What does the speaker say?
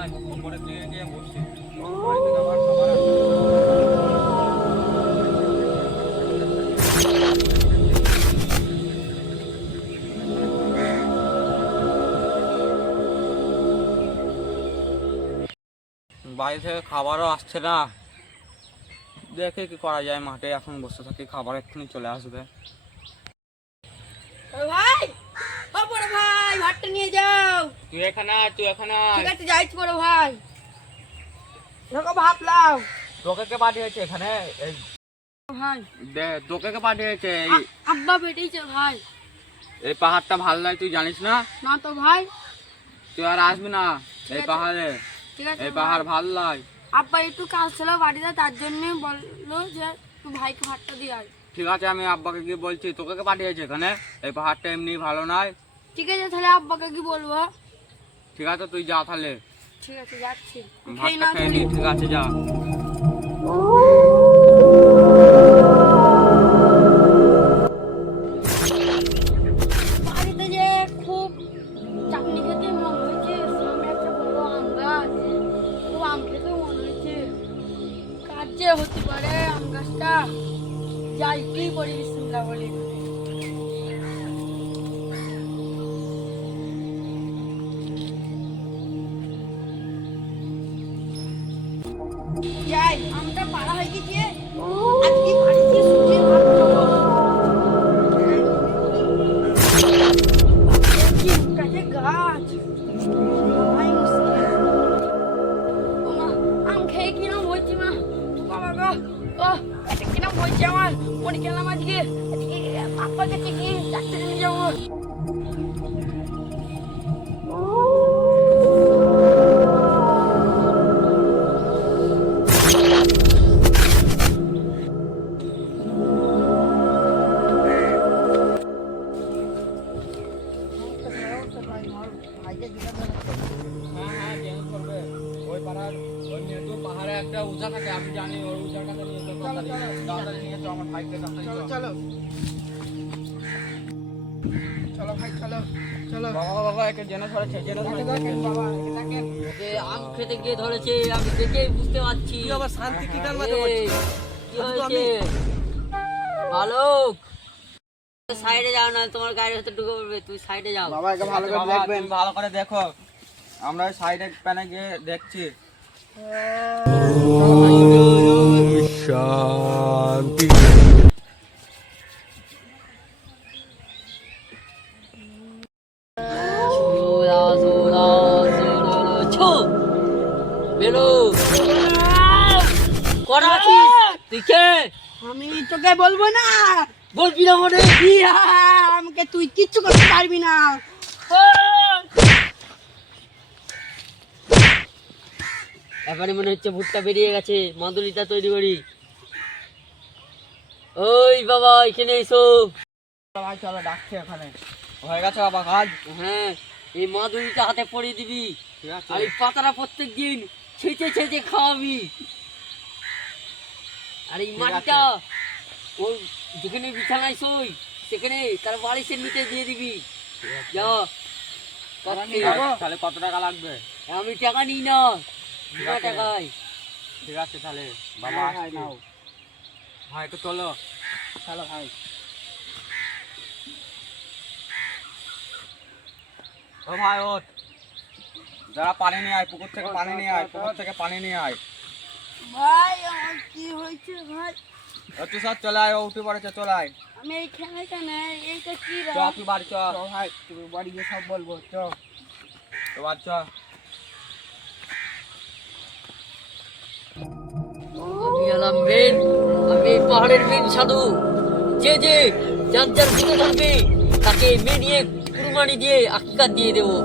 নাই, উপরের দিকে গিয়ে বসছি। বাড়িতে যাবার খাবার আছে। বাড়ি থেকে খাবারও আসছে না, দেখে কি করা যায়। মাঠে এখন বসে থাকি, খাবার এক্ষুনি চলে আসবে। ভাই, ও বড় ভাই, ভাতটা নিয়ে যাও। তুই এখানে আয়, তুই এখানে আয়। ঠিক আছে, যাইছি বড় ভাই। দেখো ভাত লাও। তোকে কে পাঠিয়েছে এখানে? এই ভাই, তোকে কে পাঠিয়েছে? আব্বা বেটিয়েছে ভাই। এই পাহাড়টা ভালো নয়, তুই জানিস না? না তো ভাই। তুই আর আসবি না এই পাহাড়ে। ঠিক আছে, এই পাহাড় ভালো নয়। আব্বা একটু কাজ ছিল বাড়িতে, তার জন্য বললো যে তুই ভাইকে ভাতটা দিয়ে আয়। ঠিক আছে, আমি আব্বাকে গিয়ে বলছি। তোকে কে পাঠিয়েছে এখানে? এই পাহাড়টা এমনি ভালো নয়। ঠিক আছে, তাহলে আব্বাকে কি বলবো? ঠিক আছে, তুই যা তাহলে। ঠিক আছে, যাচ্ছি। ভাতটা খেয়ে নি। ঠিক আছে, যা। বাড়িতে যে খুব চাটনি খেতে মন হয়েছে, সামনে একটা বড় আম গাছ, খুব আম খেতে মন হয়েছে। কাজ যে হতে পারে আম গাছটা, যাই কি করি বিসমিল্লাহ বলি। যাই, আমটা পাড়া হয়ে গেছে, আজকে বাড়িতে সুজি ভাত খাবো। কি গাছে গাছ, ভাই মুশকিল। ও মা, আম খেয়ে কিরম হয়েছে মা, বাবা গো, ও এটা কিরম হয়েছে আমার, মরে গেলাম আজকে। পাপ্পা কাছে কি ডাক্তারে নিয়ে যাবো। হ্যাঁ, চেঞ্জ করবে। ওই পাহাড়, ওই মেটু পাহাড়ে একটা উঁচা থাকে, আমি জানি। ওই উঁচাটাতে নিয়ে চল, তাড়াতাড়ি নিয়ে চল আমার ভাইকে। চলো চলো চলো ভাই, চলো চলো। বাবা বাবা, একে জেনে ধরেছে, জেনে ধরেছে। বাবা এটাকে ওকে আম খেতে গিয়ে ধরেছে, আমি দেখেই বুঝতে পারছি। আবার শান্তি কি কার এই, কি হয়েছে ভালো? সাইডে যাও, না তোমার গাড়ির হাতে ঢুকে পড়বে। তুই সাইডে যাও। বাবা, একে ভালো করে দেখবেন, ভালো করে দেখো। আমরা ওই সাইডে প্যানে গিয়ে দেখছি। শান্তি। সোলা সোলা সোলা ছো বেলো করা আছিস তুই কে? আমি তোকে বলবো না, বলবি না মনে? ইয়া, আমাকে তুই কিচ্ছু করতে পারবি না। এবারে মনে হচ্ছে ভুট্টা বেরিয়ে গেছে, মাদুরিটা তৈরি করি। ওই বাবা এখানে এসো। ভাই চলো, ডাকছে এখানে। হয়ে গেছে বাবা কাজ? হ্যাঁ, এই মাদুরিটা হাতে পরিয়ে দিবি, ঠিক আছে। আর এই পাতাটা প্রত্যেক দিন ছেঁচে ছেঁচে খাওয়াবি। আর এই ঠিক মাটিটা ওই যেখানে বিছানায় শোই সেখানে তার বালিশের নিচে দিয়ে দিবি। যা তাহলে কত টাকা লাগবে? আমি টাকা নিই না, ঠিক বিনা আছে। টাকায়। ঠিক আছে তাহলে বাবা, আসছি। ভাই একটু চলো। চলো ভাই। ও ভাই ওঠ, যারা পানি নিয়ে আয়, পুকুর থেকে পানি নিয়ে আয়, পুকুর থেকে পানি নিয়ে আয়। ভাই আমার কি হয়েছে ভাই? তুই সব চলে আয়, ও উঠে পড়েছে, চলে আয়। আমি এইখানে কেন, এইটা কি চ, তুই বাড়ি চ। ভাই, তুমি বাড়ি গিয়ে সব বলবো। চ তো বাড়ি চ। আমি হলাম মেন, আমি এই পাহাড়ের মেন সাধু। যে যে যার যার ভিতরে থাকবে তাকে মেনিয়ে কুরবানি দিয়ে আকিকা দিয়ে দেবো।